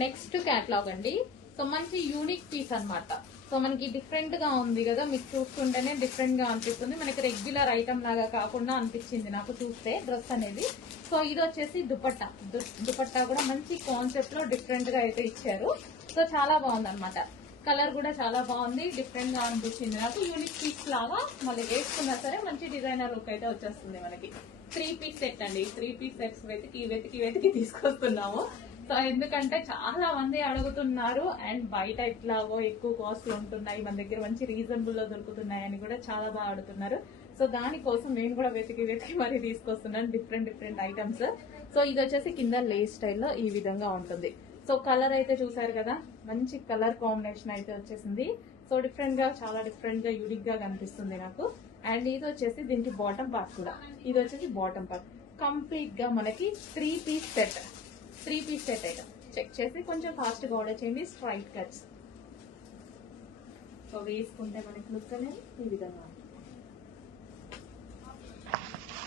Next catalogue అండి. So మంచి unique piece అన్నమాట. సో మనకి డిఫరెంట్ గా ఉంది కదా, మీకు చూస్తుంటేనే డిఫరెంట్ గా అనిపిస్తుంది. మనకి రెగ్యులర్ ఐటమ్ లాగా కాకుండా అనిపించింది నాకు చూస్తే డ్రెస్ అనేది. సో ఇది వచ్చేసి దుపట్టా. దుపట్టా కూడా మంచి కాన్సెప్ట్ లో డిఫరెంట్ గా అయితే ఇచ్చారు. సో చాలా బాగుంది అనమాట. కలర్ కూడా చాలా బాగుంది, డిఫరెంట్ గా అనిపించింది నాకు. యూనిక్ పీస్ లాగా మళ్ళీ వేసుకున్నా సరే మంచి డిజైనర్ లుక్ అయితే వచ్చేస్తుంది మనకి. 3 పీస్ సెట్ అండి. 3 పీస్ సెట్స్ వెతికి తీసుకొస్తున్నాము. సో ఎందుకంటే చాలా మంది అడుగుతున్నారు, అండ్ బయట ఎట్లాగో ఎక్కువ కాస్ట్ ఉంటున్నాయి, మన దగ్గర మంచి రీజనబుల్ లో దొరుకుతున్నాయి అని కూడా చాలా బాగా అడుగుతున్నారు. సో దానికోసం నేను కూడా వెతికి మరి తీసుకొస్తున్నాను డిఫరెంట్ ఐటమ్స్. సో ఇది వచ్చేసి కింద లేస్ స్టైల్లో ఈ విధంగా ఉంటుంది. సో కలర్ అయితే చూసారు కదా, మంచి కలర్ కాంబినేషన్ అయితే వచ్చేసింది. సో డిఫరెంట్ గా, చాలా డిఫరెంట్ గా యూనిక్ గా కనిపిస్తుంది నాకు. అండ్ ఇది వచ్చేసి దీనికి బాటమ్ పార్ట్ కూడా. ఇది వచ్చేసి బాటమ్ పార్ట్. కంప్లీట్ గా మనకి 3 పీస్ సెట్ ఐటమ్. చెక్ చేసి కొంచెం ఫాస్ట్ గా ఆర్డర్ చేయండి. Straight cuts. సో వేసుకుంటే మనకి లుక్ అనేది ఈ విధంగా ఉంటుంది.